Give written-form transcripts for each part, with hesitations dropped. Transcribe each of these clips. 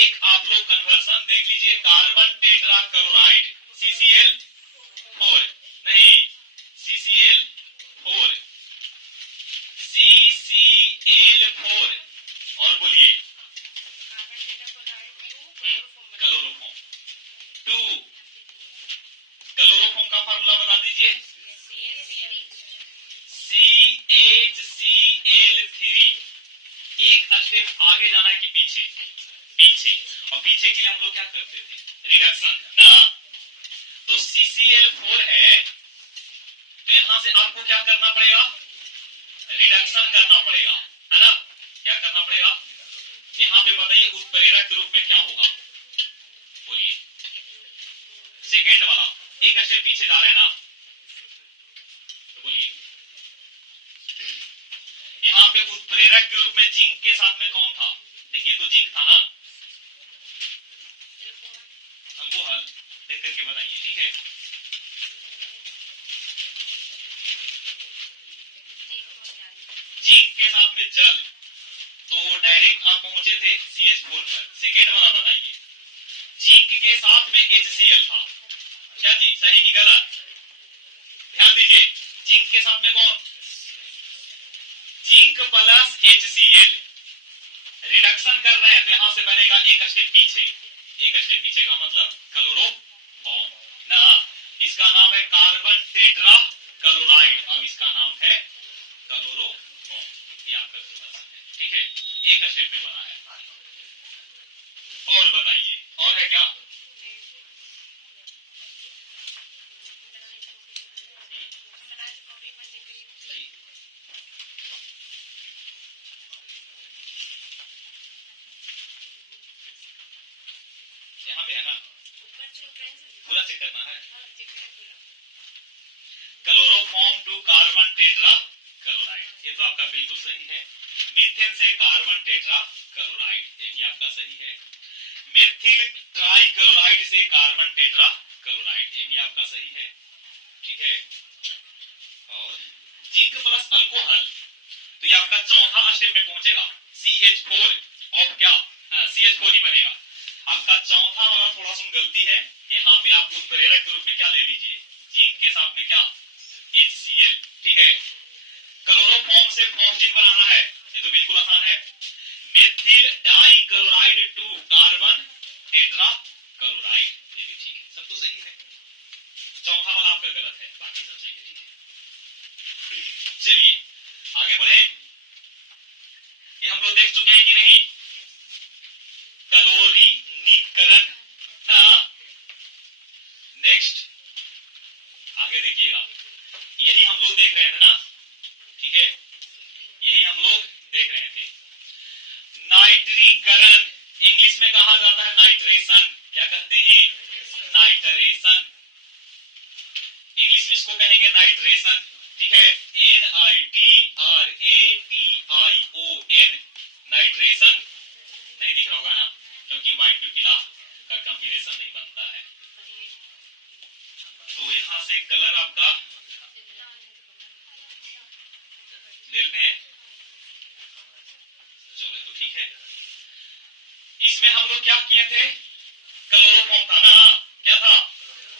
एक आप लोग कन्वर्सन देख लीजिए, कार्बन टेट्रा क्लोराइड CCl4 नहीं CCl4 CCl4 और बोलिए क्लोरोफॉर्म 2 क्लोरोफॉर्म का फार्मूला बता दीजिए CHCl3। एक स्टेप आगे जाना है कि पीछे? पीछे। और पीछे के लिए हम लोग क्या करते थे? रिडक्शन ना। तो CCl4 है तो यहां से आपको क्या करना पड़ेगा? रिडक्शन करना पड़ेगा, है ना? क्या करना पड़ेगा? यहां पे बताइए उत्प्रेरक के रूप में क्या होगा? बोलिए सेकेंड वाला, एक स्टेप पीछे जा रहे हैं ना, तो बोलिए यहां पे उत्प्रेरक के रूप में जिंक के साथ में कौन था? देखिए तो जिंक था ना, अल्कोहल देख करके बताइए, ठीक है? जिंक के साथ में जल, तो डायरेक्ट आप पहुंचे थे CH4 पर। सेकेंड वाला बताइए, जिंक के साथ में HCl था, क्या जी सही की गलत? ध्यान दीजिए, जिंक के साथ में कौन? जिंक प्लस HCl रिडक्शन कर रहे हैं तो यहां से बनेगा एक स्टेप पीछे। एक स्टेप पीछे का मतलब क्लोरोफॉर्म ना, इसका नाम है कार्बन टेट्रा क्लोराइड, अब इसका नाम है क्लोरोफॉर्म। ये आपका कन्वर्सन है, ठीक है? एक स्टेप में बना है। और बताइए और है क्या? यहाँ पे है ना, पूरा चेक करना है। Chloroform to carbon tetrachloride, ये तो आपका बिल्कुल सही है। मीथेन से कार्बन टेट्रा क्लोराइड, ये भी आपका सही है। मेथिल ट्राइक्लोराइड से कार्बन टेट्रा क्लोराइड, ये भी आपका सही है, ठीक है? और जिंक प्लस अल्कोहल, तो ये आपका चौथा स्टेप में पहुंचेगा। CH4 और क्या? CH4 ही बनेगा। आपका चौथा वाला थोड़ा सा गलती है, यहाँ पे आप उत्प्रेरक के रूप में क्या ले लीजिए? जिंक के साथ में क्या? HCl, ठीक है? क्लोरोफॉर्म से फॉस्फिन बनाना है, ये तो बिल्कुल आसान है। Methyl dichloride to carbon tetrachloride, ये भी ठीक है, सब तो सही है। चौथा वाला आपका गलत है, बाकी सब सही है, ठीक है? चलिए आगे बढ़े। ये हम लोग देख चुके हैं कि नहीं? कैलोरीनीकरण ना। नेक्स्ट आगे देखिएगा, यही हम लोग देख रहे थे ना, ठीक है? यही हम लोग देख रहे थे। नाइट्रीकरण इंग्लिश में कहा जाता है नाइट्रेशन, क्या कहते हैं? नाइट्रेशन, इंग्लिश में इसको कहेंगे नाइट्रेशन, ठीक है? NITRATION, nitration. नहीं दिख रहा होगा ना, क्योंकि व्हाइट पे पीला का कॉम्बिनेशन नहीं बनता है। तो यहां से कलर आपका ले लेते हैं, चलो तो ठीक है। इसमें हम लोग क्या किए थे? क्लोरोफॉर्म था ना, क्या था?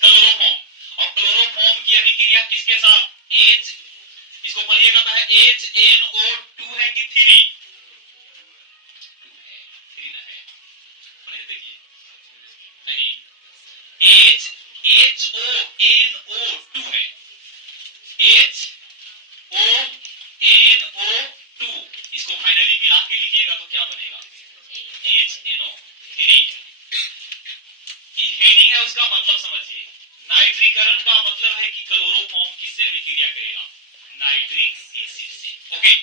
क्लोरोफॉर्म। और क्लोरोफॉर्म की अभिक्रिया किसके साथ? H, इसको पढ़िएगा तो है HNO2 है कि 3? 3 ना है, देखिए नहीं, HONO2 है, HONO2, इसको फाइनली मिला के लिखिएगा तो क्या बनेगा? HNO3 की हेडिंग है, उसका मतलब समझिए। नाइट्रीकरण का मतलब है कि क्लोरोफॉर्म किससे अभिक्रिया करेगा? नाइट्रिक एसिड से। ओके,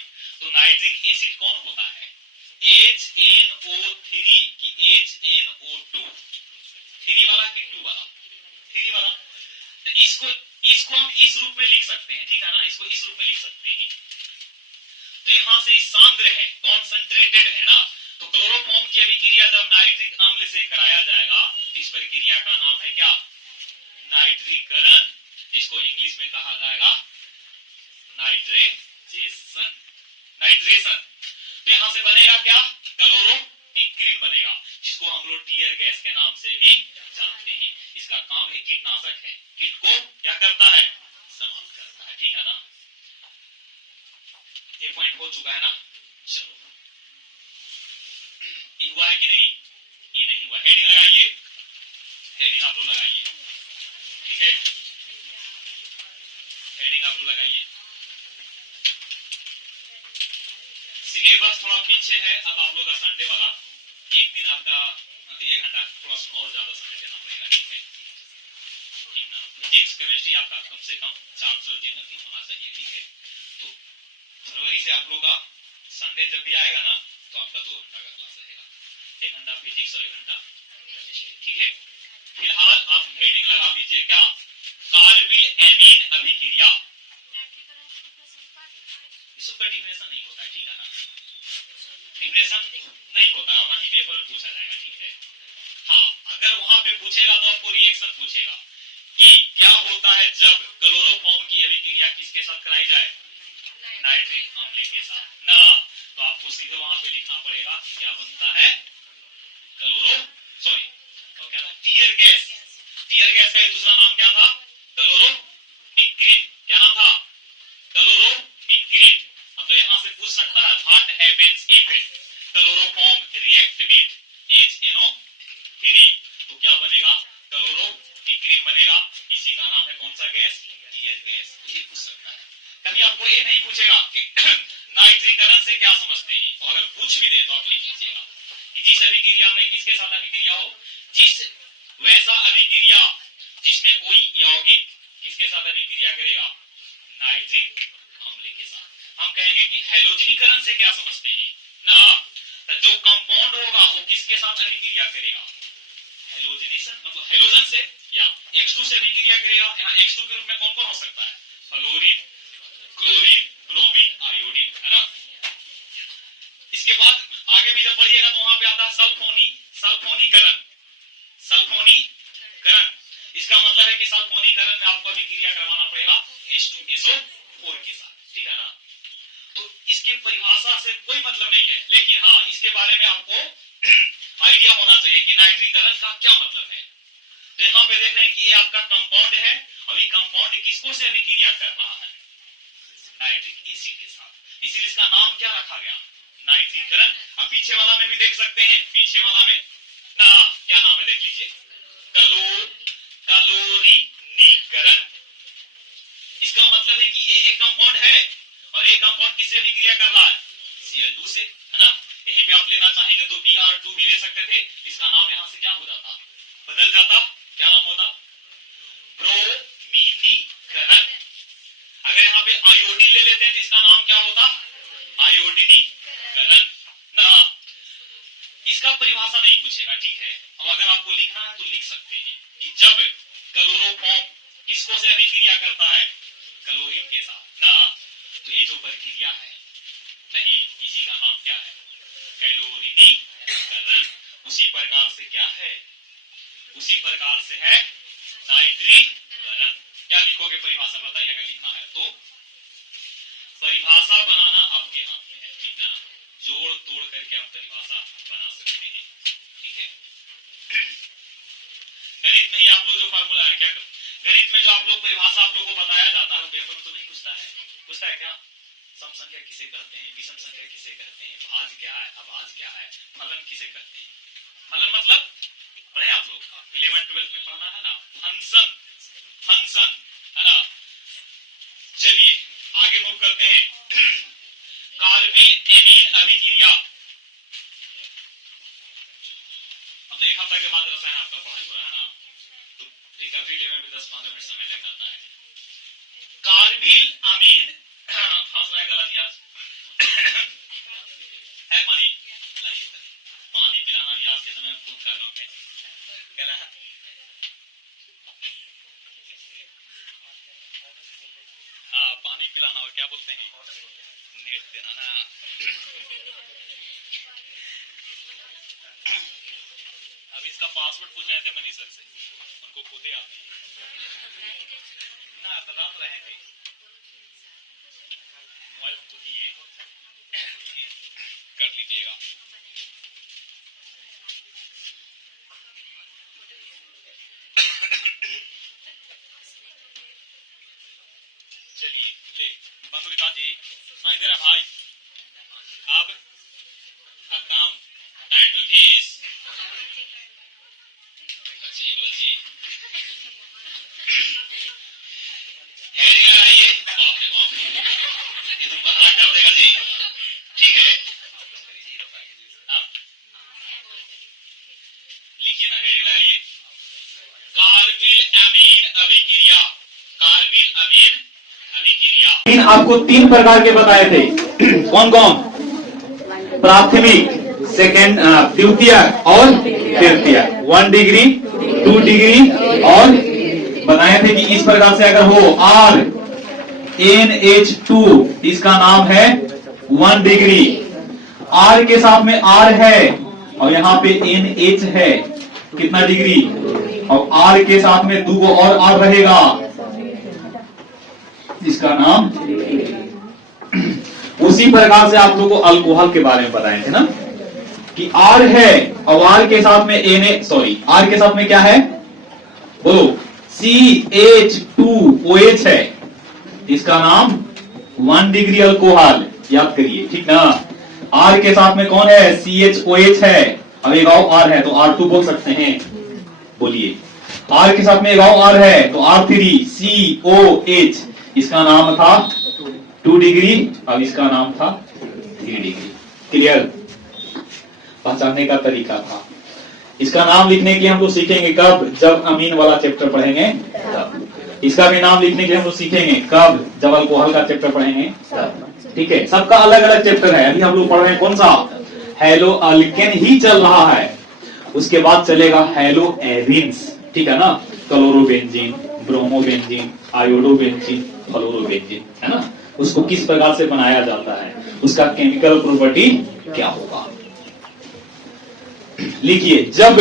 तो नाइट्रिक एसिड कौन होता है? HNO3 की HNO2, 3 वाला कि 2 वाला? 3 वाला। तो इसको हम इस रूप में लिख सकते हैं, ठीक है ना? इसको इस रूप में लिख सकते हैं। तो यहां से सांद्र है, कॉन्सेंट्रेटेड है ना, तो क्लोरोफॉर्म की अभिक्रिया जब नाइट्रिक अम्ल से कराया जाएगा, इस प्रक्रिया का नाम है क्या? नाइट्रीकरण, जिसको इंग्लिश में कहा जाएगा नाइट्रेशन। नाइट्रेशन, तो यहां से बनेगा क्या? क्लोरोपिक्रिन बनेगा, जिसको इसको हम लोग टीयर गैस के नाम से भी जानते हैं। इसका काम एक कीटनाशक है, कीट को क्या करता है, समाप्त करता है। ठीक है ना, ये पॉइंट हो चुका है ना। चलो ये हुआ है कि नहीं, ये नहीं हुआ। हेडिंग लगाइए, हेडिंग आप लोग लगाइए, ठीक है, हेडिंग आप लोग लगाइए। सिलेबस थोड़ा पीछे है, अब आप लोग का संडे वाला एक दिन आपका 1 घंटा थोड़ा और ज्यादा समय देना पड़ेगा। ठीक है, ठीक ना। फिजिक्स केमिस्ट्री आपका कम से कम 400 जी नहीं होना चाहिए। ठीक है, तो फरवरी से आप लोग का संडे जब भी आएगा ना तो आपका 2 घंटा का क्लास रहेगा, 1 घंटा फिजिक्स और 1 घंटा केमिस्ट्री। ठीक है, फिलहाल आप हेडिंग लगा लीजिए क्या, कार्बिल एमीन अभिक्रिया। इसका डिफिनेशन नहीं होता है। ठीक है ना, डिफिनेशन नहीं होता है और ना ही पेपर में पूछा जाएगा। ठीक है, हाँ अगर वहां पे पूछेगा तो आपको रिएक्शन पूछेगा कि क्या होता है जब क्लोरोफॉर्म की अभिक्रिया किसके साथ कराई जाए, नाइट्रिक अम्ल के साथ ना, तो आपको सीधे वहां पे लिखना पड़ेगा कि क्या बनता है, और क्या था, टीयर गैस। टीयर गैस का दूसरा नाम क्या था, क्लोरोपिक्रिन। क्या नाम था, क्लोरोपिक्रिन। अब तो यहां से पूछ सकता है what happens if chloroform react with HNO3, तो क्या बनेगा, क्लोरोपिक्रिन बनेगा। इसी का नाम है कौन सा गैस, टीयर गैस। ये पूछ सकता है। कभी आपको ये नहीं पूछेगा कि नाइट्रीकरण से क्या समझते हैं, और अगर पूछ भी दे तो आप लिख लीजिएगा कि जिस अभिक्रिया में किसके साथ अभिक्रिया हो, जिस वैसा अभिक्रिया जिसमें कोई यौगिक किसके साथ अभिक्रिया करेगा, नाइट्रिक अम्ल के साथ। हम कहेंगे कि हैलोजनीकरण से क्या समझते हैं ना, जो कंपाउंड होगा वो किसके साथ अभिक्रिया करेगा, हैलोजनेशन मतलब हैलोजन से या H2 से अभिक्रिया करेगा। यहाँ H2 के रूप में कौन कौन हो सकता है, फ्लोरीन, क्लोरीन, ब्रोमीन, आयोडीन, है ना। इसके बाद आगे भी जब पढ़िएगा तो वहां पे आता है सल्फोनीकरण। सल्फोनीकरण इसका मतलब है कि सल्फोनीकरण में आपको अभिक्रिया करवाना पड़ेगा H2SO4 के साथ। ठीक है ना, तो इसके परिभाषा से कोई मतलब नहीं है, लेकिन हाँ इसके बारे में आपको आइडिया होना चाहिए कि नाइट्रीकरण का क्या मतलब है। तो यहाँ पे देख रहे हैं कि ये आपका कंपाउंड है और ये कंपाउंड किसको से अभिक्रिया कर रहा है, नाइट्रिक एसिड के साथ। इसीलिए इसका नाम क्या रखा गया, नाइट्रीकरण। अब पीछे वाला में भी देख सकते हैं, पीछे वाला में ना क्या नाम है देख लीजिए, क्लोरीनीकरण। इसका मतलब है कि ये एक कंपाउंड है और ये कंपाउंड किससे अभिक्रिया कर रहा है, Cl2 से, है ना। यहीं पे आप लेना चाहेंगे तो Br2 भी ले सकते थे। इसका नाम यहाँ से क्या हो जाता, बदल जाता, क्या नाम होता, ब्रोमीनीकरण। अगर यहाँ पे आयोडीन ले लेते हैं तो इसका नाम क्या होता, आयोडीनीकरण ना। इसका परिभाषा नहीं पूछेगा। ठीक है, अब अगर आपको लिखना है तो लिख सकते हैं कि जब क्लोरोफॉर्म किसको से अभिक्रिया करता है, क्लोरीन के साथ ना, तो ये जो प्रक्रिया है नहीं, इसी का नाम क्या है, कैलोरीनीकरण। उसी प्रकार से क्या है, उसी प्रकार से है नाइट्रीकरण। क्या लिखोगे परिभाषा बताइए, अगर लिखना है तो परिभाषा बनाना आपके हाथ में है। ठीक है ना, जोड़ तोड़ करके आप परिभाषा बना सकते हैं। ठीक है, गणित में ही आप लोग जो फार्मूला है, क्या गणित में जो आप लोग परिभाषा आप लोग को बताया जाता है, पेपर में तो नहीं पूछता है। पूछता है क्या, सम संख्या किसे कहते हैं, विषम संख्या किसे कहते हैं, भाज्य क्या है, अभाज्य क्या है, फलन किसे कहते हैं। फलन मतलब पढ़े आप लोग 11-12 में पढ़ना है ना, फंक्शन, फंक्शन है ना। चलिए आगे मूव करते हैं। कार्बिल एमीन अभिक्रिया, अब 1 हफ्ता के बाद रसायन आपका पढ़ा हुआ है ना, तो रिकवरी लेवल में 10-15 मिनट समय लग जाता है। कार्बिल अमीन फंस रहा है गला जी आज है, पानी लाइए, पानी पिलाना भी आज के समय में खूब कर रहा हूँ गला। हाँ पानी पिलाना और क्या बोलते हैं, नेट देना ना। अभी इसका पासवर्ड पूछ रहे थे मनीष सर से, उनको खुद ही याद नहीं ना, बता तो रहे थे, मोबाइल हमको दिए कर लीजिएगा। अच्छा ये बोला जी। हेडिंग लगाइए। बाप रे बाप, ये तो बहाना कर देगा जी। ठीक है, अब लिखिए ना, हेडिंग लगाइए। कारबिल अमीन अभिक्रिया। कारबिल अमीन अभिक्रिया। आपको 3 प्रकार के बताए थे। कौन कौन? प्राथमिक, सेकेंड, द्वितीय और तृतीय। 1 डिग्री, 2 डिग्री और बताए थे कि इस प्रकार से अगर हो RnH2, इसका नाम है 1 डिग्री। R के साथ में R है और यहाँ पे NH है, कितना डिग्री? और R के साथ में 2 और R रहेगा, इसका नाम। उसी प्रकार से आप लोगों को अल्कोहल के बारे में बताए थे ना कि R है और R के साथ में R के साथ में क्या है? बोलो, CH2OH है, इसका नाम 1 डिग्री अल्कोहल। याद करिए, ठीक ना? R के साथ में कौन है? CHOH है, अब एक और R है तो R2 बोल सकते हैं। बोलिए, R के साथ में एक और R है तो R3COH, इसका नाम था 2 डिग्री, अब इसका नाम था 3 डिग्री। क्लियर? पहचानने का तरीका था। इसका नाम लिखने के हम लोग सीखेंगे कब? जब अमीन वाला चैप्टर पढ़ेंगे तब। इसका भी नाम लिखने के हम लोग सीखेंगे कब? जब अल्कोहल का चैप्टर पढ़ेंगे तब। ठीक है, सबका अलग अलग चैप्टर है। अभी हम लोग पढ़ रहे हैं कौन सा? हेलो अल्केन ही चल रहा है, उसके बाद चलेगा हेलो एरिन्स। ठीक है ना? क्लोरोबेंजीन, ब्रोमोबेंजीन, आयोडोबेंजीन, फ्लोरोबेंजीन, है ना? उसको किस प्रकार से बनाया जाता है, उसका केमिकल प्रॉपर्टी क्या होगा। लिखिए, जब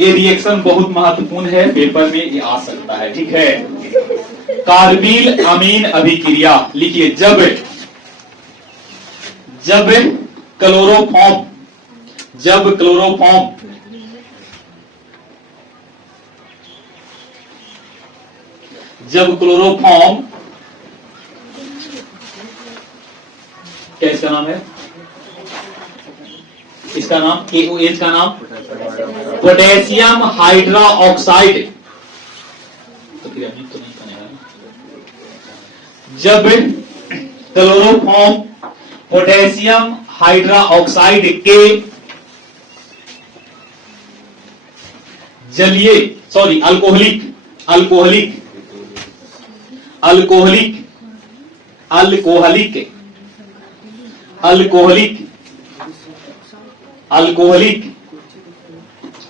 ये रिएक्शन बहुत महत्वपूर्ण है, पेपर में ये आ सकता है। ठीक है, कार्बिल अमीन अभिक्रिया। लिखिए, जब क्लोरोफॉर्म क्या इसका नाम है? इसका नाम KOH का नाम पोटेशियम हाइड्रा ऑक्साइड। तो फिर अभी तो नहीं बनेगा। जब क्लोरोफॉर्म पोटेशियम हाइड्रा ऑक्साइड के जलीय अल्कोहलिक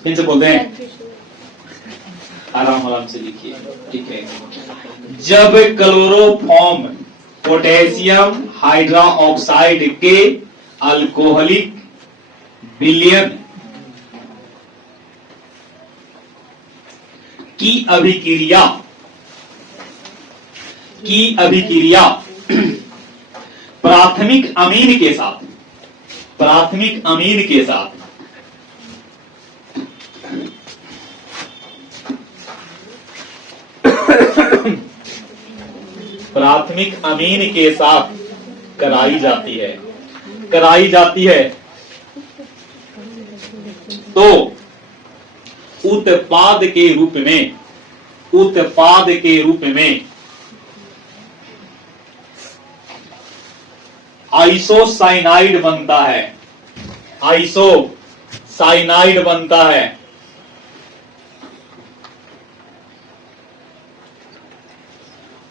फिर से बोलते हैं, आराम से लिखिए। ठीक है, जब क्लोरोफॉर्म पोटेशियम हाइड्रा ऑक्साइड के अल्कोहलिक विलयन की अभिक्रिया प्राथमिक अमीन के साथ प्राथमिक अमीन के साथ कराई जाती है तो उत्पाद के रूप में आइसोसाइनाइड बनता है।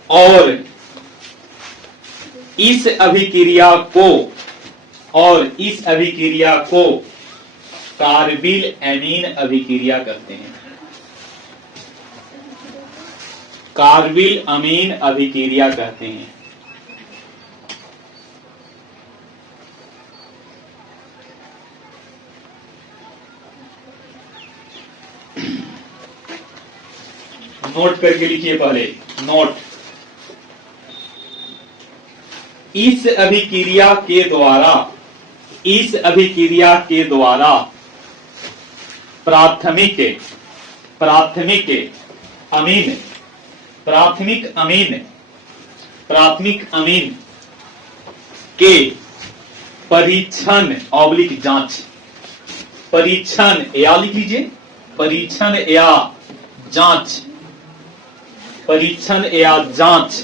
और इस अभिक्रिया को कार्बिल अमीन अभिक्रिया कहते हैं। कार्बिल अमीन अभिक्रिया कहते हैं। नोट करके लिखिए पहले, नोट। इस अभिक्रिया के द्वारा प्राथमिक अमीन के परीक्षण / जांच परीक्षण, या लिख लीजिए, परीक्षण या जांच, परीक्षण या जांच,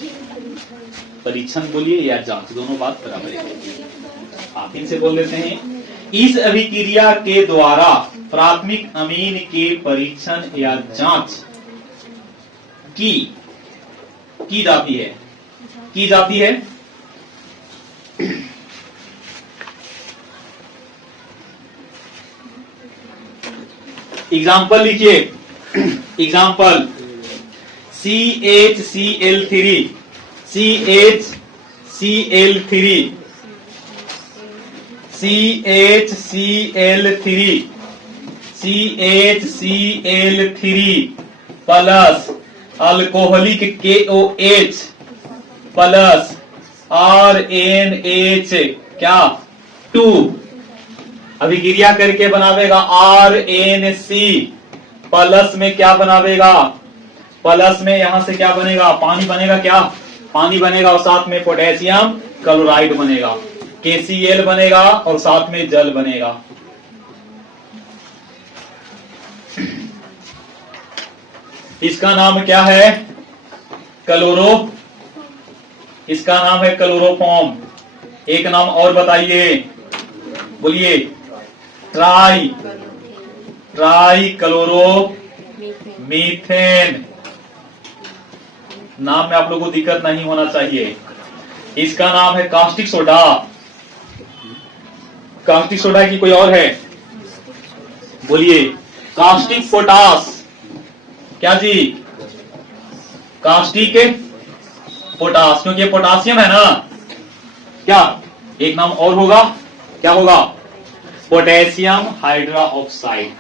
परीक्षण बोलिए या जांच, दोनों बात बराबर है। आप इनसे बोल देते हैं, इस अभिक्रिया के द्वारा प्राथमिक अमीन के परीक्षण या जांच की जाती है, की जाती है। एग्जाम्पल लिखिए, example CHCl3, CHCl3, CHCl3, CHCl3 plus alcoholic KOH plus RNH क्या 2 अभिक्रिया करके बनावेगा RNC प्लस में क्या बनावेगा, प्लस में यहां से क्या बनेगा, पानी बनेगा, क्या पानी बनेगा और साथ में पोटेशियम क्लोराइड बनेगा, KCl बनेगा और साथ में जल बनेगा। इसका नाम क्या है, क्लोरो, इसका नाम है क्लोरोफॉर्म। एक नाम और बताइए, बोलिए, ट्राई क्लोरो मीथेन। नाम में आप लोगों को दिक्कत नहीं होना चाहिए। इसका नाम है कास्टिक सोडा। कास्टिक सोडा की कोई और है, बोलिए, कास्टिक पोटास, क्या जी, कास्टिक पोटास, क्योंकि पोटासियम है ना, क्या एक नाम और होगा, क्या होगा, पोटेशियम हाइड्रोक्साइड।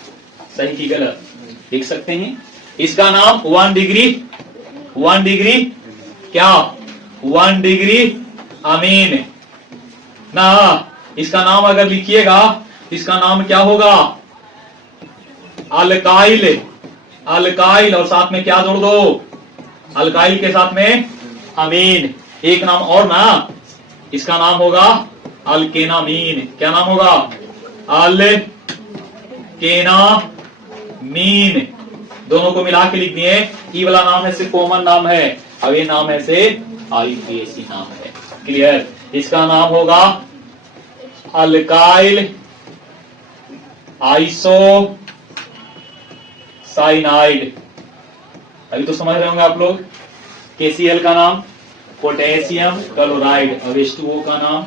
सही की गलत लिख सकते हैं। इसका नाम 1 डिग्री क्या 1 डिग्री अमीन ना। इसका नाम अगर लिखिएगा, इसका नाम क्या होगा, अल्काइल, अल्काइल और साथ में क्या जोड़ दो, अल्काइल के साथ में अमीन। एक नाम और ना, इसका नाम होगा अल्केनामीन। क्या नाम होगा, अल्केनामीन। दोनों को मिला के लिख दिए। ई वाला नाम है से कॉमन नाम है, अब ये नाम है से IUPAC नाम है। क्लियर। इसका नाम होगा अल्काइल आइसोसाइनाइड। अभी तो समझ रहे होंगे आप लोग। KCl का नाम पोटेशियम क्लोराइड और H2O का नाम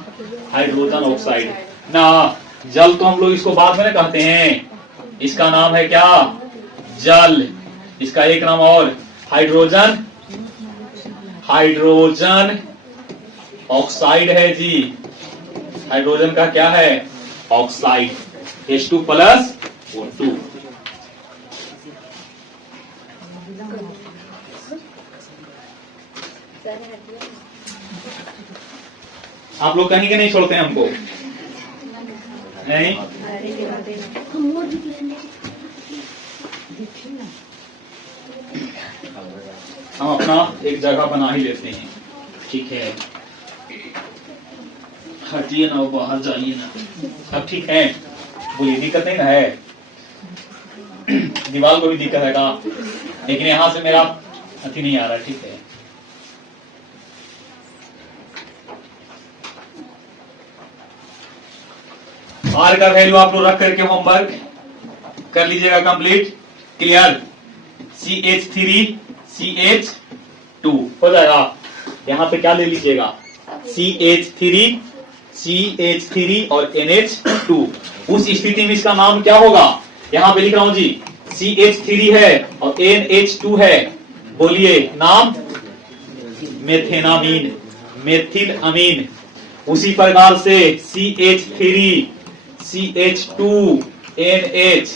हाइड्रोजन ऑक्साइड ना। जल तो हम लोग इसको बाद में कहते हैं, इसका नाम है क्या, जल। इसका एक नाम और हाइड्रोजन, हाइड्रोजन ऑक्साइड है जी। हाइड्रोजन का क्या है, ऑक्साइड, H2 प्लस O2। आप लोग कहीं के नहीं छोड़ते हैं हमको, नहीं। हम अपना एक जगह बना ही लेते हैं, ठीक है। हटिए ना, बाहर जाइए ना, सब ठीक है, बोलिए, दिक्कत नहीं ना है। दीवार को भी दिक्कत है का, लेकिन यहां से मेरा अति नहीं आ रहा, ठीक है। R का वैल्यू आप लोग रख करके होमवर्क कर लीजिएगा कंप्लीट। क्लियर। CH3 CH2 हो जाएगा। यहां पे क्या ले लीजिएगा, CH3 और NH2। उस स्थिति में इसका नाम क्या होगा, यहां पे लिख रहा हूं जी, CH3 है और NH2 है, बोलिए नाम मेथेनामीन, मेथिल अमीन। उसी प्रकार से CH3 CH2 NH,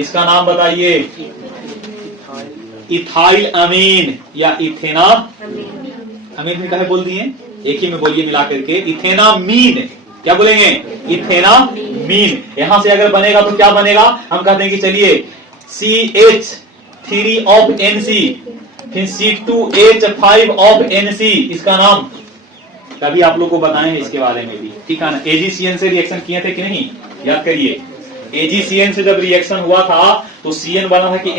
इसका नाम बताइए, इथाइल अमीन या इथेना अमीन में कहे बोल दिए, एक ही में बोलिए मिला करके, इथेनामीन। क्या बोलेंगे, इथेनामीन। यहां से अगर बनेगा तो क्या बनेगा, हम कहते हैं कि चलिए CH3 ऑफ NC, फिर C2H5 ऑफ NC। इसका नाम कभी आप लोग को बताएं इसके बारे में भी, ठीक है ना। AgCN से रिएक्शन किए थे कि नहीं, याद करिए। AgCN से जब रिएक्शन हुआ था तो CN बना था कि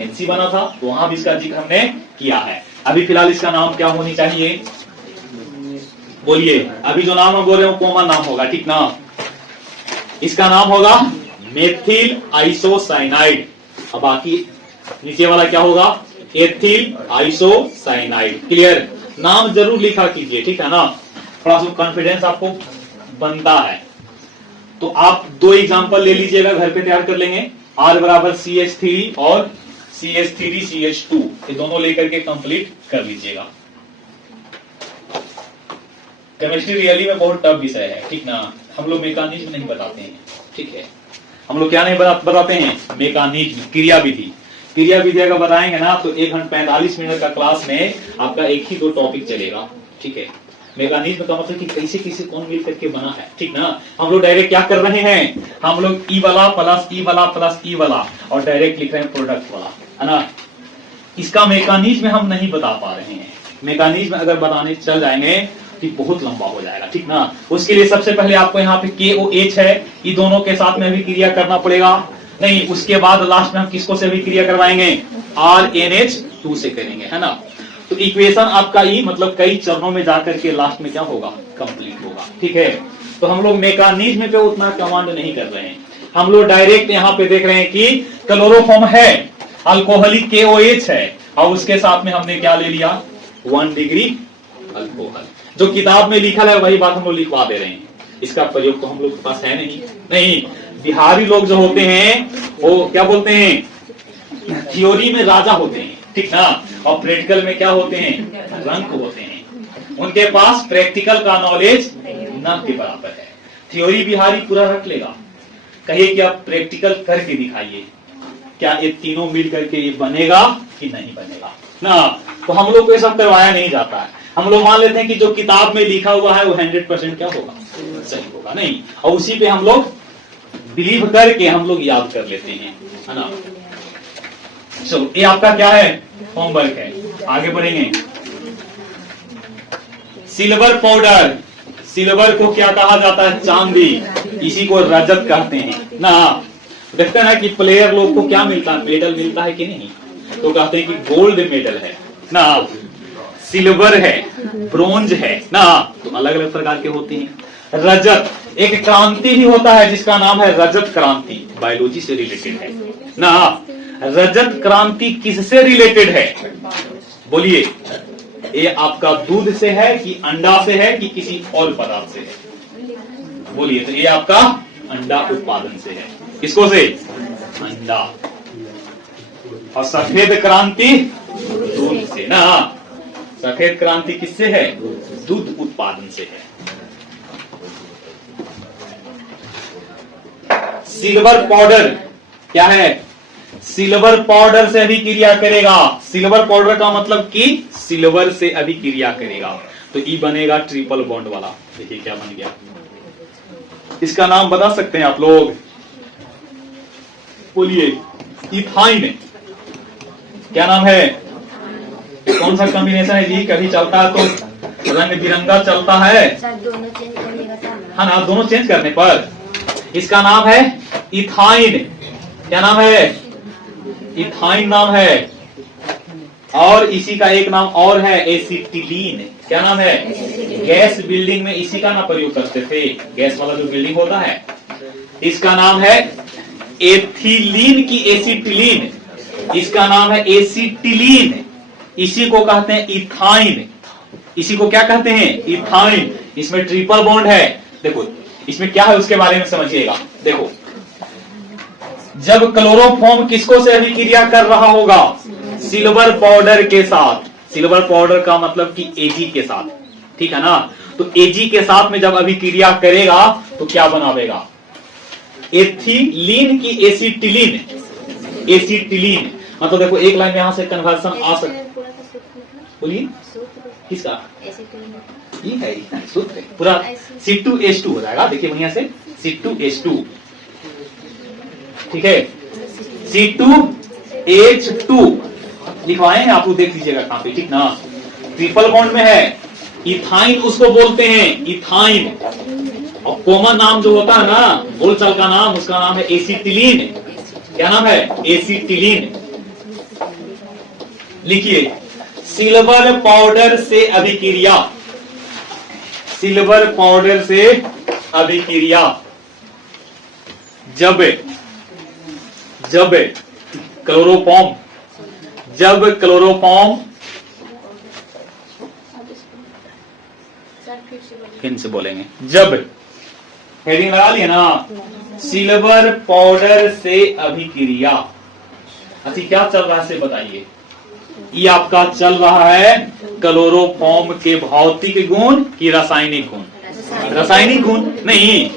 NC बना था, तो वहां भी इसका जिक्र हमने किया है। अभी फिलहाल इसका नाम क्या होनी चाहिए, बोलिए। अभी जो नाम हम बोल रहे हैं वो कॉमन नाम होगा, ठीक ना। इसका नाम होगा मेथिल आइसोसाइनाइड। अब बाकी नीचे वाला क्या होगा, एथिल आइसोसाइनाइड। क्लियर, नाम जरूर लिखा कीजिए, ठीक है ना, थोड़ा सा कॉन्फिडेंस आपको बनता है। तो आप दो एग्जांपल ले लीजिएगा, घर पे तैयार कर लेंगे। R बराबर CH3 और CH3CH2, ये दोनों लेकर के कंप्लीट कर लीजिएगा। केमिस्ट्री रियली में बहुत टफ विषय है, ठीक ना। हम लोग मैकेनिज्म नहीं बताते हैं, ठीक है। हम लोग क्या नहीं बताते हैं, मैकेनिज्म, क्रियाविधि। क्रियाविधि अगर बताएंगे ना तो 1 घंटा 45 मिनट का क्लास में आपका एक ही 2 टॉपिक चलेगा, ठीक है। मैकेनिज्म का मतलब कि कैसे कैसे कौन मिल करके बना है, ठीक ना। हम लोग डायरेक्ट क्या कर रहे हैं, हम लोग ई वाला प्लस ई वाला प्लस ई वाला और डायरेक्ट लिख रहे हैं प्रोडक्ट वाला, है ना। इसका मैकेनिज्म हम नहीं बता पा रहे हैं। मैकेनिज्म अगर बताने चल जाएंगे तो बहुत लंबा हो जाएगा, ठीक ना। उसके लिए सबसे पहले आपको यहाँ पे KOH है, ये दोनों के साथ में भी क्रिया करना पड़ेगा। नहीं, उसके बाद लास्ट में हम किसको से भी क्रिया करवाएंगे, RNH2 से करेंगे, है ना। तो इक्वेशन आपका ई मतलब कई चरणों में जाकर के लास्ट में क्या होगा, कंप्लीट होगा, ठीक है। तो हम लोग मैकेनिज्म पे उतना कमांड नहीं कर रहे हैं, हम लोग डायरेक्ट यहाँ पे देख रहे हैं कि क्लोरोफॉर्म है, अल्कोहलिक KOH है, और उसके साथ में हमने क्या ले लिया, 1 डिग्री अल्कोहल। जो किताब में लिखा है वही बात हम लोग लिखवा दे रहे हैं, इसका प्रयोग तो हम लोग के पास है नहीं। बिहारी लोग जो होते हैं वो क्या बोलते हैं, थ्योरी में राजा होते हैं, ठीक ना, और प्रैक्टिकल में क्या होते हैं, रंक होते हैं। उनके पास प्रैक्टिकल का नॉलेज न के बराबर है। थ्योरी बिहारी पूरा रख लेगा, कहिए कि आप प्रैक्टिकल करके दिखाइए, क्या ये तीनों मिल करके ये बनेगा कि नहीं बनेगा ना। तो हम लोग को ये सब करवाया नहीं जाता है। हम लोग मान लेते हैं कि जो किताब में लिखा हुआ है वो 100% क्या होगा, सही होगा, नहीं, और उसी पे हम लोग बिलीव करके हम लोग याद कर लेते हैं, है ना। चलो, ये आपका क्या है, होमवर्क है। आगे बढ़ेंगे। सिल्वर पाउडर, सिल्वर को क्या कहा जाता है, चांदी, इसी को रजत कहते हैं ना। देखते हैं ना कि प्लेयर लोग को क्या मिलता है, मेडल मिलता है कि नहीं, तो कहते हैं कि गोल्ड मेडल है ना, सिल्वर है, ब्रोंज है ना, तो अलग अलग प्रकार के होते हैं। रजत, एक क्रांति ही होता है जिसका नाम है रजत क्रांति, बायोलॉजी से रिलेटेड है ना। रजत क्रांति किससे रिलेटेड है, बोलिए। ये आपका दूध से है कि अंडा से है कि किसी और पदार्थ से है, बोलिए। तो ये आपका अंडा उत्पादन से है, किसको से, अंडा। और सफेद क्रांति दूध से ना, सफेद क्रांति किससे है, दूध उत्पादन से है। सिल्वर पाउडर क्या है, सिल्वर पाउडर से अभिक्रिया करेगा। सिल्वर पाउडर का मतलब कि सिल्वर से अभिक्रिया करेगा, तो ई बनेगा ट्रिपल बॉन्ड वाला। देखिए क्या बन गया, इसका नाम बता सकते हैं आप लोग, बोलिए। इथाइन, क्या नाम है, कौन सा कॉम्बिनेशन है जी, कभी चलता है तो रंग बिरंगा चलता है, हाँ ना, दोनों चेंज करने पर। इसका नाम है इथाइन, क्या नाम है, इथाइन नाम है। और इसी का एक नाम और है एसिटिलीन, क्या नाम है, गैस बिल्डिंग में इसी का ना प्रयोग करते थे, गैस वाला जो बिल्डिंग होता है, इसका नाम है एथिलीन की एसिटिलीन, इसका नाम है एसिटिलीन, इसी को कहते हैं इथाइन, इसी को क्या कहते हैं, इथाइन। इसमें ट्रिपल बॉन्ड है। देखो इसमें क्या है उसके बारे में समझिएगा। देखो, जब क्लोरोफॉर्म किसको से अभिक्रिया कर रहा होगा, सिल्वर पाउडर के साथ, सिल्वर पाउडर का मतलब कि Ag के साथ, ठीक है ना। तो Ag के साथ में जब अभिक्रिया करेगा तो क्या बनावेगा, एथिलीन की एसिटिलीन, एसिटिलीन। मतलब देखो एक लाइन में यहां से कन्वर्सन आ सकता, बोलिए किसका, ये है सूत्र पूरा C2H2 हो जाएगा। देखिए बढ़िया से C2H2, ठीक है, C2H2 लिखवाए हैं आप लोग, देख लीजिएगा कहां पे, ठीक ना। ट्रिपल बॉन्ड में है, इथाइन उसको बोलते हैं, इथाइन। और कॉमन नाम जो होता है ना, बोलचाल का नाम, उसका नाम है एसिटिलीन। क्या नाम है? एसिटिलीन। लिखिए, सिल्वर पाउडर से अभिक्रिया, सिल्वर पाउडर से अभिक्रिया जब क्लोरोफॉर्म, जब क्लोरोफॉर्म, फिर से बोलेंगे, जब, हेडिंग लगा लिया ना, सिल्वर पाउडर से अभिक्रिया। अच्छा क्या चल रहा है से बताइए। ये आपका चल रहा है क्लोरोफॉर्म के भौतिक गुण की रासायनिक गुण? रासायनिक गुण नहीं,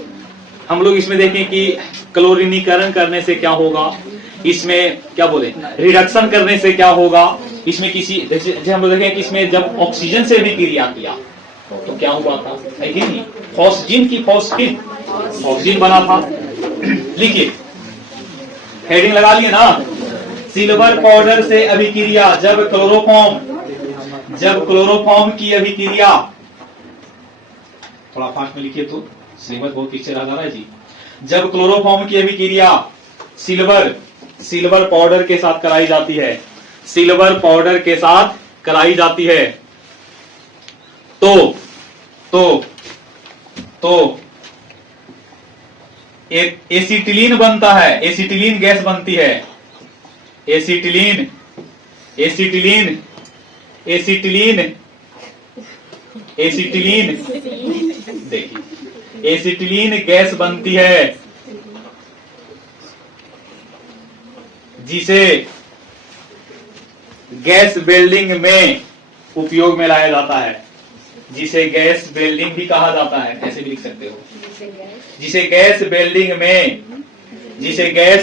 हम लोग इसमें देखें कि क्लोरीनीकरण करने से क्या होगा, इसमें क्या बोले, रिडक्शन करने से क्या होगा, इसमें किसी जैसे हम लोग देखें कि इसमें जब ऑक्सीजन से भी क्रिया किया तो क्या हुआ था, है कि नहीं? फॉस्फिन की फॉस्फिन, ऑक्सीजन बना था। लिखिए, हेडिंग लगा लिए ना, सिल्वर पाउडर से अभिक्रिया जब क्लोरोफॉर्म की अभिक्रिया, थोड़ा फास्ट में लिखिए तो सिलेबस बहुत पीछे रह जा रहा है जी। जब क्लोरोफॉर्म की अभिक्रिया सिल्वर पाउडर के साथ कराई जाती है, सिल्वर पाउडर के साथ कराई जाती है तो एसिटिलीन बनता है, एसिटिलीन गैस बनती है, एसिटिलीन एसिटिलीन एसिटिलीन एसिटिलीन देखिए, एसिटिलीन गैस बनती है जिसे गैस वेल्डिंग में उपयोग में लाया जाता है, जिसे गैस वेल्डिंग भी कहा जाता है, ऐसे भी लिख सकते हो, जिसे गैस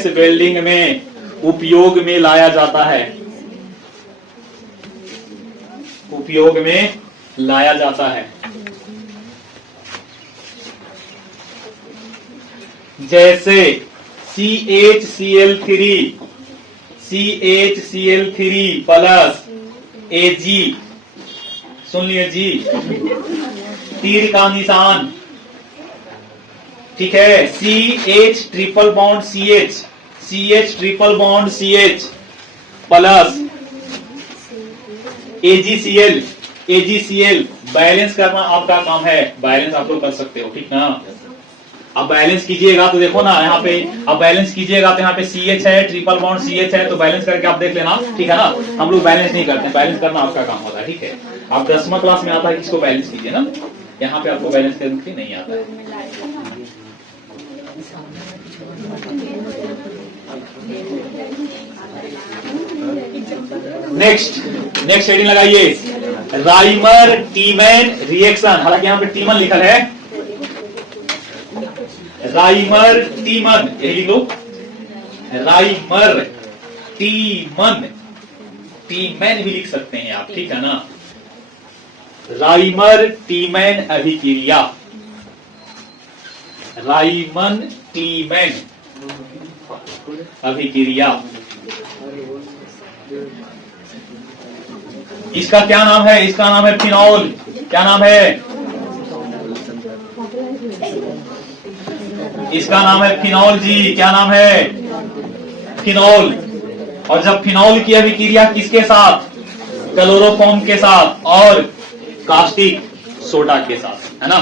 वेल्डिंग में उपयोग में लाया जाता है, उपयोग में लाया जाता है। जैसे CHCl3 प्लस Ag, सुन लिए जी, तीर का निशान, ठीक है, CH triple bond CH triple bond CH plus AgCl balance करना आपका काम है, बैलेंस आप लोग कर सकते हो, ठीक ना? अब बैलेंस कीजिएगा तो देखो ना यहाँ पे, अब बैलेंस कीजिएगा तो यहाँ पे CH है, ट्रिपल बॉन्ड CH है, तो बैलेंस करके आप देख लेना, ठीक है ना? हम लोग बैलेंस नहीं करते, बैलेंस करना आपका काम होता है, ठीक है? आप 10वीं क्लास में आता है किसको बैलेंस कीजिए ना, यहाँ पे आपको बैलेंस करने नहीं आता है। नेक्स्ट हेडिंग लगाइए, राइमर टीमैन रिएक्शन, हालांकि यहाँ पे टीमन लिखा है, राइमर टीमन, यही लिख लो, राइमर टीमैन भी लिख सकते हैं आप, ठीक है ना? राइमर टीमैन अभिक्रिया, राइमन टीमैन अभिक्रिया, इसका क्या नाम है? इसका नाम है फिनॉल। क्या नाम है? इसका नाम है फिनॉल जी। क्या नाम है? फिनॉल। और जब फिनॉल की अभिक्रिया किसके साथ? क्लोरोफॉर्म के साथ और कास्टिक सोडा के साथ, है ना?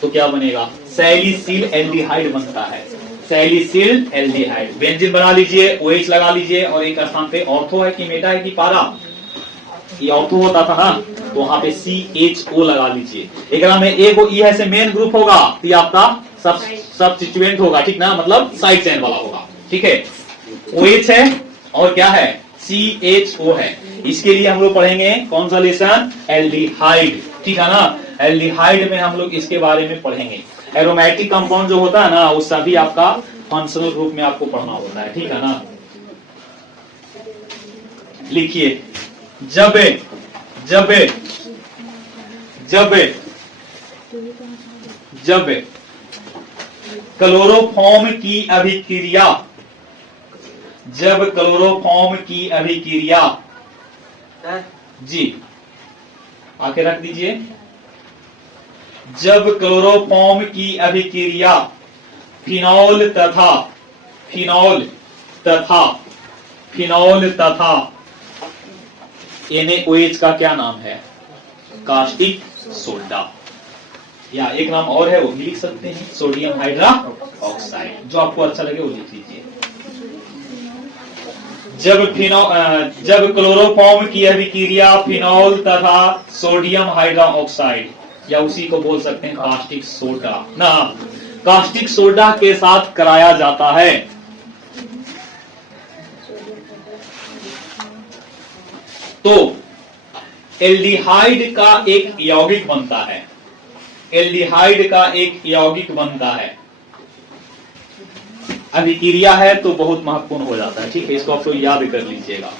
तो क्या बनेगा? सैलिसिल एल्डिहाइड बनता है, सैलिसिल एल्डिहाइड। बेंजीन बना लीजिए, OH लगा लीजिए, और एक स्थान पे ऑर्थो है कि मेटा है कि पारा, ये ऑर्थो होता था ना, तो वहां पे CHO लगा लीजिए। एक में एक ई है से मेन ग्रुप होगा, तो ये आपका सब्स्टिट्यूएंट होगा, ठीक ना? मतलब साइड चेन वाला होगा, ठीक है? OH है और क्या है? CHO है। इसके लिए हम लोग पढ़ेंगे कौन सा लेसन? एल्डिहाइड, ठीक है ना? एल्डिहाइड में हम लोग इसके बारे में पढ़ेंगे। एरोमेटिक कंपाउंड जो होता है ना, वो सभी आपका फंक्शनल ग्रुप में आपको पढ़ना होता है, ठीक है ना? लिखिए, जब क्लोरोफॉर्म की अभिक्रिया, जब क्लोरोफॉर्म की अभिक्रिया जी, आके रख दीजिए। जब क्लोरोफॉर्म की अभिक्रिया फिनॉल तथा NaOH का क्या नाम है? Caustic soda. या एक नाम और है, वो भी लिख सकते हैं, सोडियम हाइड्रा ऑक्साइड। जो आपको अच्छा लगे वो लिख लीजिए। जब क्लोरोफॉर्म की अभिक्रिया फिनॉल तथा सोडियम हाइड्रा ऑक्साइड, या उसी को बोल सकते हैं कास्टिक सोडा ना, कास्टिक सोडा के साथ कराया जाता है तो एल्डिहाइड का एक यौगिक बनता है। एल्डिहाइड का एक यौगिक बनता है। अभिक्रिया है तो बहुत महत्वपूर्ण हो जाता है, ठीक है, इसको आपको याद कर लीजिएगा।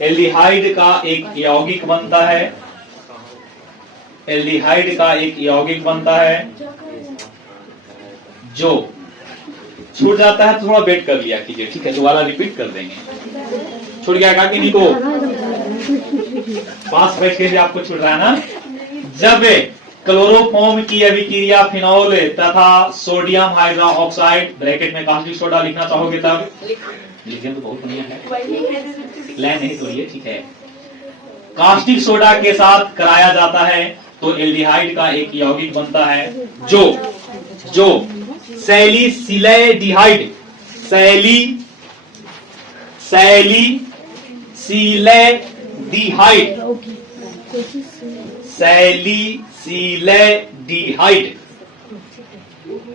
एल्डिहाइड का एक यौगिक बनता है। एल्डिहाइड का एक यौगिक बनता है जो छूट जाता है, तो थोड़ा वेट कर लिया कीजिए, ठीक है, दोबारा रिपीट कर देंगे। छूट गया का कि नहीं? को पास बैठ के आपको छूट रहा है ना। जब क्लोरोफॉर्म की अभिक्रिया फिनॉल तथा सोडियम हाइड्रा ऑक्साइड, ब्रैकेट में कास्टिक सोडा लिखना चाहोगे तब लिखिए, तो बहुत बढ़िया है, लाइन नहीं तोड़िए, ठीक है। कास्टिक सोडा के साथ कराया जाता है तो एल्डिहाइड का एक यौगिक बनता है जो सैलिसिलैडिहाइड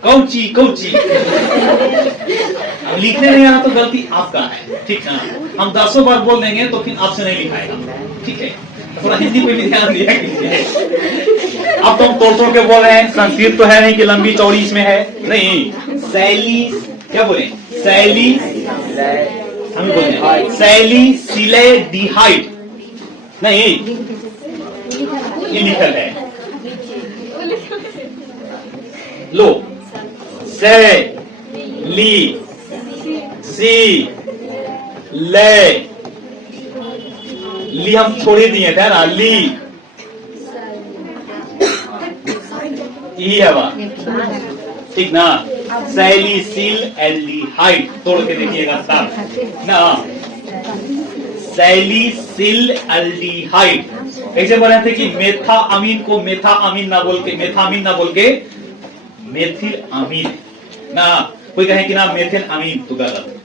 कौची अब लिखने नहीं आना तो गलती आपका है, ठीक है। हम 10 बार बोल देंगे तो फिर आपसे नहीं लिखाएगा, ठीक है। थोड़ा हिंदी पे भी ध्यान दिया कीजिए। अब तो हम तोड़ के बोल रहे हैं, संस्कृत तो है नहीं कि लंबी चौड़ी इसमें है, नहीं। क्या बोले? हम बोलते सैलिसिलैडिहाइड नहीं, ये लिखल है, लो, ली हम छोड़े दिए थे ना, ली यही है बात, ठीक ना। सैलिसिल एल्डिहाइड तोड़ के देखिएगा साहब ना, सैलिसिल एल्डिहाइड। ऐसे बोल रहे थे कि मेथा अमीन को मेथा अमीन ना बोल के, मेथामीन ना बोल के मेथिल अमीन ना। कोई कहे कि ना मेथिल अमीन, तो गलत,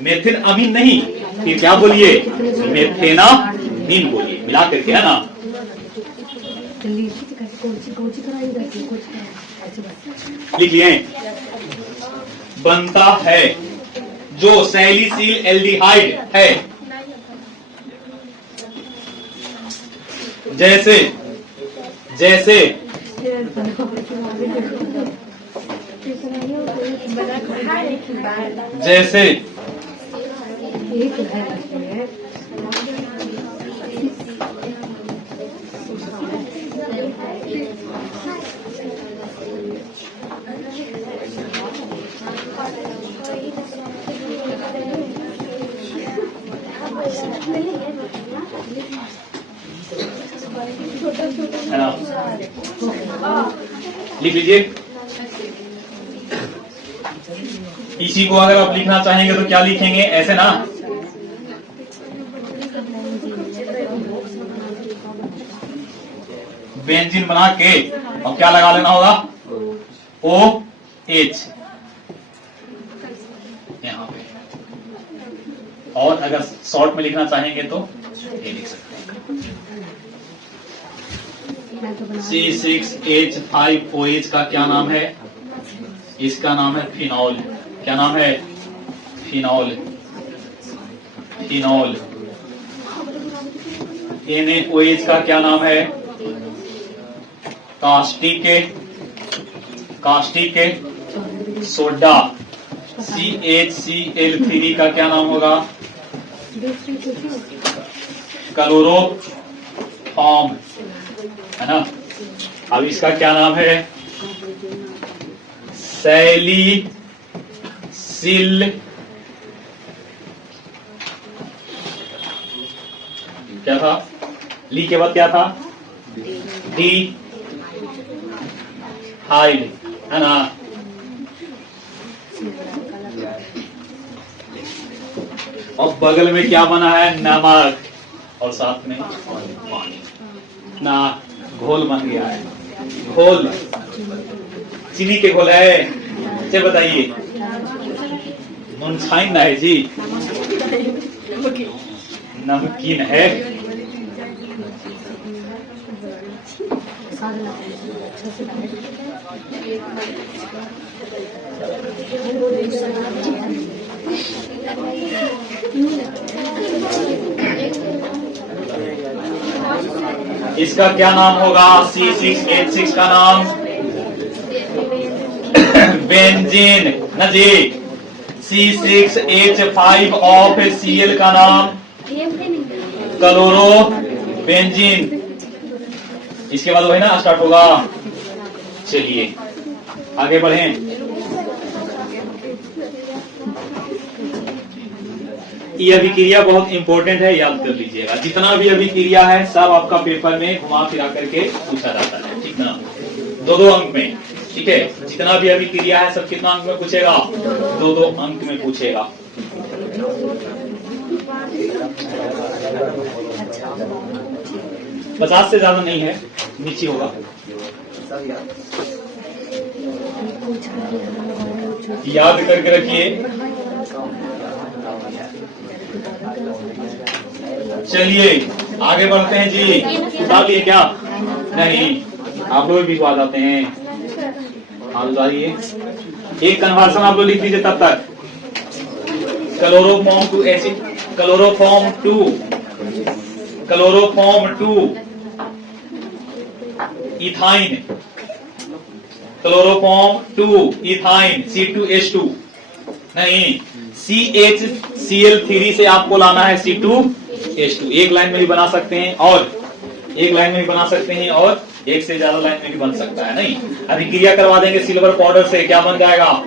मेथिल अमीन नहीं, फिर क्या बोलिए? मेथेनामीन बोलिए, मिला करके, है ना। लिख लिए? बनता है जो सैलिसिल एल्डिहाइड है, जैसे है ना, लिख लीजिए। इसी को अगर आप लिखना चाहेंगे तो क्या लिखेंगे? ऐसे ना, बेंजीन बना के और क्या लगा लेना होगा? OH यहां पे। और अगर शॉर्ट में लिखना चाहेंगे तो ये लिख सकते हैं, C6H5OH का क्या नाम है? इसका नाम है फिनॉल। क्या नाम है? फिनॉल। NaOH का क्या नाम है? Caustic soda. CHCl3 का क्या नाम होगा? क्लोरोफॉर्म, है ना। अब इसका क्या नाम है? सैलिसिल क्या था? ली के बाद क्या था? डी हाइड, है ना। और बगल में क्या बना है, नमक, और साथ में पानी ना, घोल बन गया है। घोल चीनी के घोल है, चलिए बताइए। मुनछाइन ना है जी, नमकीन है। इसका क्या नाम होगा, C6H6 का नाम बेंजीन ना जी। C6H5 ऑफ Cl का नाम क्लोरो बेंजीन। इसके बाद वही ना स्टार्ट होगा। चलिए आगे बढ़ें। ये अभिक्रिया बहुत इंपॉर्टेंट है, याद कर लीजिएगा। जितना भी अभिक्रिया है सब आपका पेपर में घुमा फिरा करके पूछा जाता है, ठीक ना, 2-2 अंक में, ठीक है। जितना भी अभिक्रिया है सब कितना अंक में पूछेगा, 2-2 अंक में पूछेगा। पचास से ज्यादा नहीं है, नीचे होगा। याद करके रखिए। चलिए आगे बढ़ते हैं जी। उतार लिए क्या, नहीं आप लोग भी आ जाते हैं। आप उतारिए, एक कन्वर्सन आप लोग लिख लीजिए तब तक। Chloroform to acid, chloroform to ethyne, chloroform to ethyne C2H2 नहीं, CHCl3 से आपको लाना है C2H2। एक लाइन में भी बना सकते हैं और एक लाइन में भी बना सकते हैं और एक से ज्यादा लाइन में भी बन सकता है। नहीं, अभिक्रिया करवा देंगे सिल्वर पाउडर से, क्या बन जाएगा,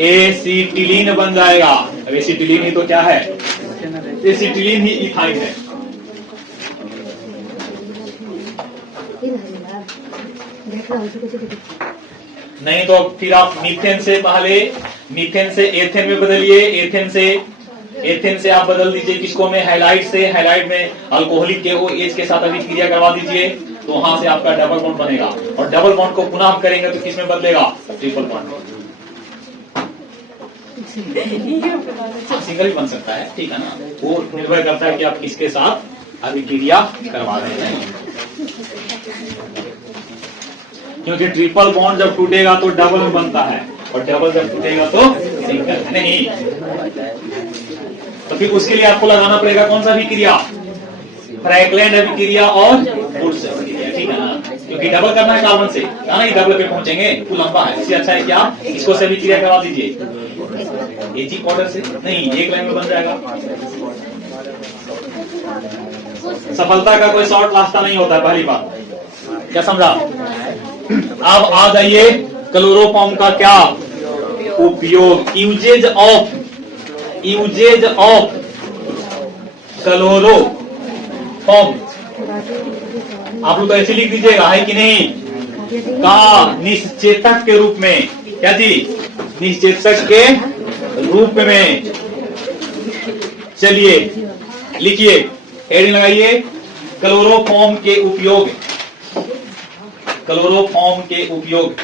एसिटिलीन बन जाएगा। अब एसिटिलीन ही तो क्या है, एसिटिलीन ही इथाइन है। नहीं तो फिर आप मीथेन से पहले, मीथेन से एथेन में बदलिए, एथेन से आप बदल दीजिए किसको में, हैलाइड से, हैलाइड में अल्कोहलिक के OH के साथ अभिक्रिया करवा दीजिए, तो वहां से आपका डबल बॉन्ड बनेगा। और डबल बॉन्ड को पुनः आप करेंगे तो किसमें बदलेगा, ट्रिपल बॉन्ड। सिंगल ही बन सकता है, ठीक है ना, वो निर्भर करता है कि आप किसके साथ अभिक्रिया करवा रहे हैं। क्योंकि ट्रिपल बॉन्ड जब टूटेगा तो डबल में बनता है और डबल जब टूटेगा तो सिंगल, नहीं तो फिर उसके लिए आपको लगाना पड़ेगा कौन सा अभिक्रिया, फ्रैंकलैंड अभिक्रिया और वुड्स अभिक्रिया, ठीक है ना। क्योंकि डबल करना है कार्बन से, ना ही डबल पे पहुंचेंगे, तो लंबा है। इससे अच्छा है कि आप इसको से अभिक्रिया करवा दीजिए Ag पाउडर से, नहीं एक लाइन में बन जाएगा। सफलता का कोई शॉर्ट रास्ता नहीं होता है, पहली बात, क्या समझा। अब आ जाइए क्लोरोफॉर्म का क्या उपयोग, यूजेज ऑफ क्लोरोफॉर्म। आप लोग तो ऐसे लिख दीजिएगा, है कि नहीं, का निश्चेतक के रूप में, क्या जी, निश्चेतक के रूप में। चलिए लिखिए, हेडिंग लगाइए, क्लोरोफॉर्म के उपयोग, क्लोरोफॉर्म के उपयोग,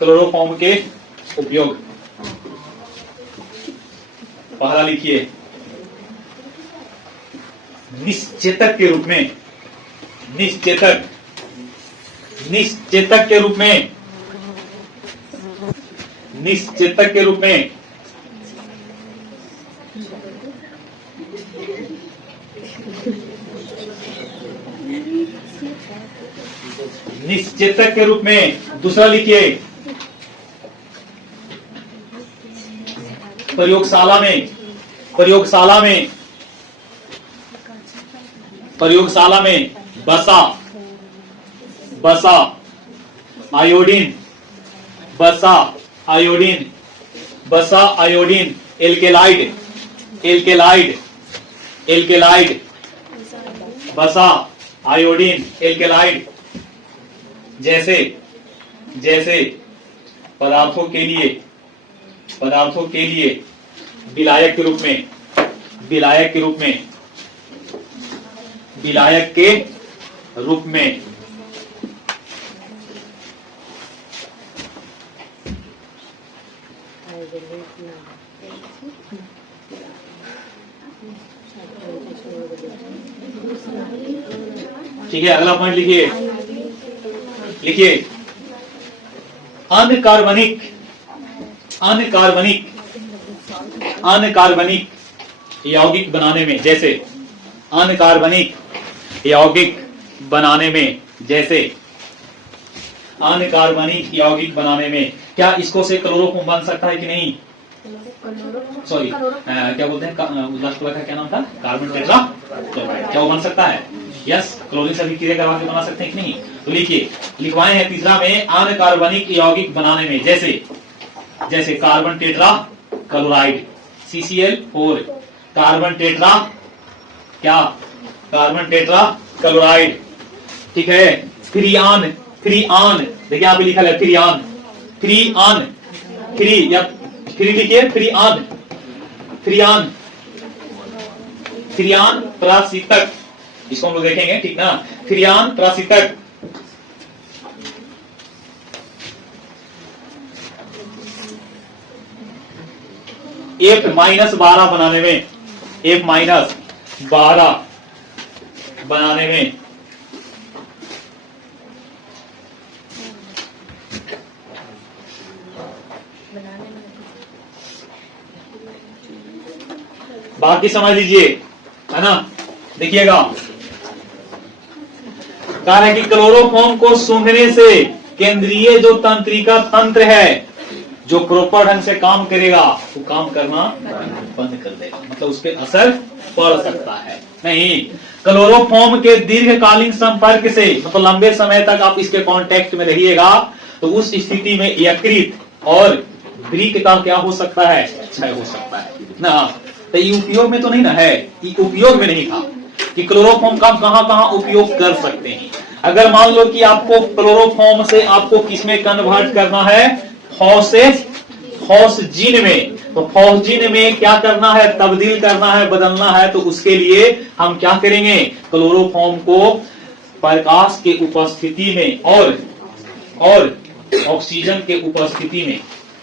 क्लोरोफॉर्म के उपयोग। पहला लिखिए, निश्चेतक के रूप में, निश्चेतक के रूप में, निश्चेतक के रूप में। निश्चेतक के रूप में। दूसरा लिखिए, प्रयोगशाला में, प्रयोगशाला में, प्रयोगशाला में बसा, बसा आयोडीन, बसा आयोडीन, बसा आयोडीन, एल्केलाइड, एल्केलाइड, एल्केलाइड, बसा आयोडीन, एल्केलाइड जैसे जैसे पदार्थों के लिए विलायक के रूप में विलायक के रूप में ठीक है। अगला पॉइंट लिखिए अनकार्बनिक यौगिक बनाने में, जैसे अनकार्बनिक यौगिक बनाने में, जैसे अनकार्बनिक यौगिक बनाने में, क्या इसको से क्लोरोफॉर्म बन सकता है कि नहीं? सॉरी, क्या बोलते हैं लास्ट का क्या नाम था? Carbon tetra chloride. क्या वो बन सकता है? यस, क्लोरीन से अभिक्रिया करवा के बना सकते हैं कि नहीं? तो लिखिए, लिखवाए हैं तीसरा में अनकार्बनिक यौगिक बनाने में, जैसे carbon tetra chloride CCl4, carbon tetra chloride, ठीक है। फ्रीआन, देखिए यहाँ पे लिखा है फ्री लिखिए, फ्रीआन प्राशीतक, इसको हम लोग देखेंगे, ठीक ना। फ्रीआन प्राशीतक, F-12 बनाने में, F-12 बनाने में बाकी समझ लीजिए, है ना। देखिएगा, कहा है कि क्लोरोफॉर्म को सूंघने से केंद्रीय जो तंत्रिका तंत्र है, जो प्रॉपर ढंग से काम करेगा, वो काम करना बंद कर देगा, मतलब उस पर असर पड़ सकता है नहीं। क्लोरोफॉर्म के दीर्घकालीन संपर्क से, मतलब लंबे समय तक आप इसके कांटेक्ट में रहिएगा, तो उस स्थिति में यकृत और वृक्क का क्या हो सकता है? क्षय हो सकता है ना। तो ये उपयोग में तो नहीं ना है, ये उपयोग में नहीं था कि क्लोरोफॉर्म का कहां उपयोग कर सकते हैं। अगर मान लो कि आपको क्लोरोफॉर्म से आपको किसमें कन्वर्ट करना है? फॉस्जीन में, तो फॉस्जीन में क्या करना है? तब्दील करना है, बदलना है। तो उसके लिए हम क्या करेंगे? क्लोरोफॉर्म को प्रकाश के उपस्थिति में और ऑक्सीजन के उपस्थिति में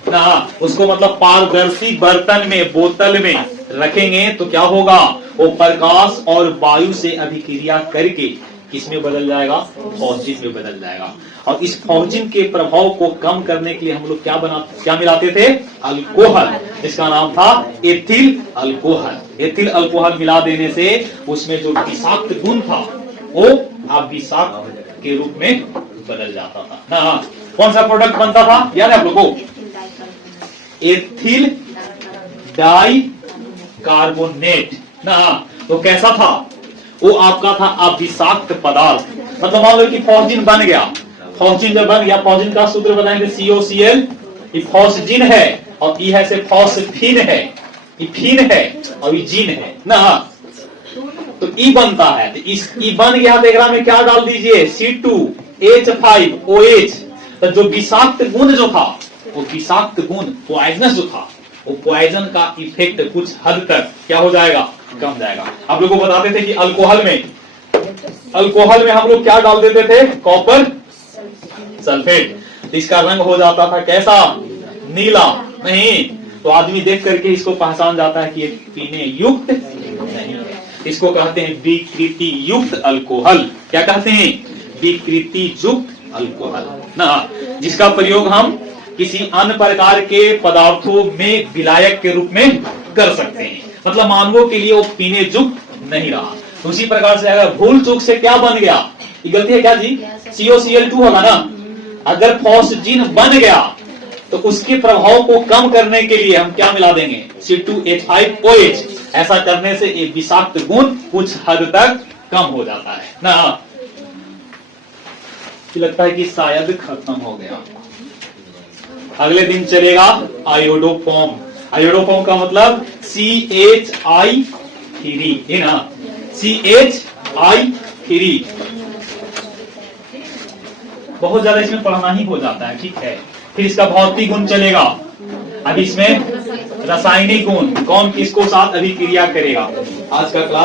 ना, उसको मतलब पारदर्शी बर्तन में, बोतल में रखेंगे, तो क्या होगा? वो प्रकाश और वायु से अभिक्रिया करके किसमें बदल जाएगा? फॉस्जिन में बदल जाएगा। और इस फॉस्जिन के प्रभाव को कम करने के लिए हम लोग क्या मिलाते थे? अल्कोहल। इसका नाम था एथिल अल्कोहल। एथिल अल्कोहल मिला देने से उसमें जो विषाक्त गुण था वो अविषाक्त के रूप में बदल जाता था ना। कौन सा प्रोडक्ट बनता था? याद है आप लोगों को? एथिल डाई कार्बोनेट ना। तो कैसा था वो? आपका था अविषाक्त पदार्थ। मतलब मान लो कि फॉस्जिन बन गया, फॉस्जिन जब बन गया, फॉस्जिन का सूत्र बताएंगे COCl, ये फॉस्जिन है, और ई है से फॉस्फिन है, ये फिन है और ये जीन है ना। तो ई बनता है, तो इस ई बन गया, तो एकरा में क्या डाल दीजिए? C2H5OH। तो जो विषाक्त गुण जो था, वो विषाक्त गुण पॉइजनस जो था, वो पॉइजन का इफेक्ट कुछ हद तक क्या हो जाएगा? कम जाएगा। आप लोगों को बताते थे कि अल्कोहल में हम लोग क्या डाल देते थे? Copper sulphate. तो इसका रंग हो जाता था कैसा? नीला। नहीं, तो आदमी देख करके इसको पहचान जाता है कि ये पीने युक्त नहीं है। इसको कहते हैं विकृति युक्त अल्कोहल। क्या कहते हैं? विकृति युक्त अल्कोहल ना, जिसका प्रयोग हम किसी अन्य प्रकार के पदार्थों में विलायक के रूप में कर सकते हैं। मतलब मानवों के लिए वो पीने युक्त नहीं रहा। तो उसी प्रकार से अगर भूल चूक से क्या बन गया? ये गलती है क्या जी? COCl2 होगा ना। अगर फॉस्जिन बन गया तो उसके प्रभाव को कम करने के लिए हम क्या मिला देंगे? C2H5OH। ऐसा करने से ये विषाक्त गुण कुछ हद तक कम हो जाता है ना। लगता है कि शायद खत्म हो गया। अगले दिन चलेगा आयोडोफॉर्म। आयोडोफॉर्म का मतलब CHI3 है ना, CHI3। बहुत ज्यादा इसमें पढ़ना ही हो जाता है, ठीक है। फिर इसका भौतिक गुण चलेगा, अब इसमें रासायनिक गुण, कौन किसको साथ अभिक्रिया करेगा। आज का क्लास